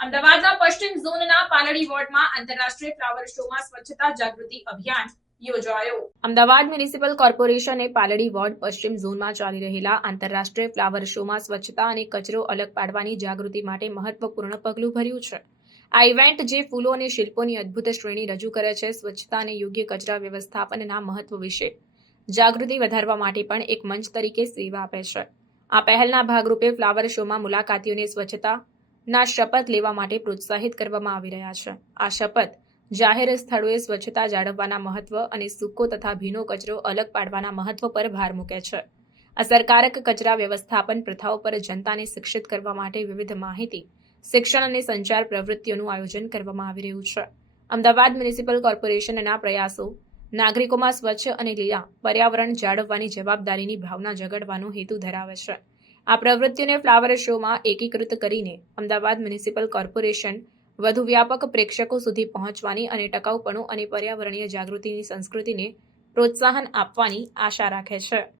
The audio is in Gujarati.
અમદાવાદના પશ્ચિમ ઝોનના પાલડી વોર્ડમાં આંતરરાષ્ટ્રીય ફ્લાવર શોમાં સ્વચ્છતા જાગૃતિ અભિયાન અમદાવાદ મ્યુનિસિપલ કોર્પોરેશને પાલડી વોર્ડ પશ્ચિમ ઝોનમાં ચાલી રહેલા આંતરરાષ્ટ્રીય ફ્લાવર શોમાં સ્વચ્છતા અને કચરો અલગ પાડવાની જાગૃતિ માટે મહત્વપૂર્ણ પગલું ભર્યું છે. આ ઇવેન્ટ જે ફૂલો અને શિલ્પોની અદ્ભુત શ્રેણી રજૂ કરે છે, સ્વચ્છતા અને યોગ્ય કચરા વ્યવસ્થાપનના મહત્વ વિશે. જાગૃતિ વધારવા માટે પણ એક મંચ તરીકે સેવા આપે છે. આ પહેલના ભાગરૂપે ફ્લાવર શોમાં મુલાકાતીઓને સ્વચ્છતાના શપથ લેવા માટે પ્રોત્સાહિત કરવામાં આવી રહ્યા છે. આ શપથ જાહેર સ્થળોએ સ્વચ્છતા જાળવવાના મહત્વ અને સૂકો તથા ભીનો કચરો અલગ પાડવાના મહત્વ પર ભાર મૂકે છે. અસરકારક કચરા વ્યવસ્થાપન પ્રથાઓ પર જનતાને શિક્ષિત કરવા માટે વિવિધ માહિતી, શિક્ષણ અને સંચાર પ્રવૃત્તિઓનું આયોજન કરવામાં આવી રહ્યું છે. અમદાવાદ મ્યુનિસિપલ કોર્પોરેશનના પ્રયાસો, નાગરિકોમાં સ્વચ્છ અને લીલા પર્યાવરણ જાળવવાની જવાબદારીની ભાવના જગાડવાનો હેતુ ધરાવે છે. આ પ્રવૃત્તિઓને ફ્લાવર શોમાં એકીકૃત કરીને અમદાવાદ મ્યુનિસિપલ કોર્પોરેશન વધુ વ્યાપક પ્રેક્ષકો સુધી પહોંચવાની અને ટકાઉપણું અને પર્યાવરણીય જાગૃતિની સંસ્કૃતિને પ્રોત્સાહન આપવાની આશા રાખે છે.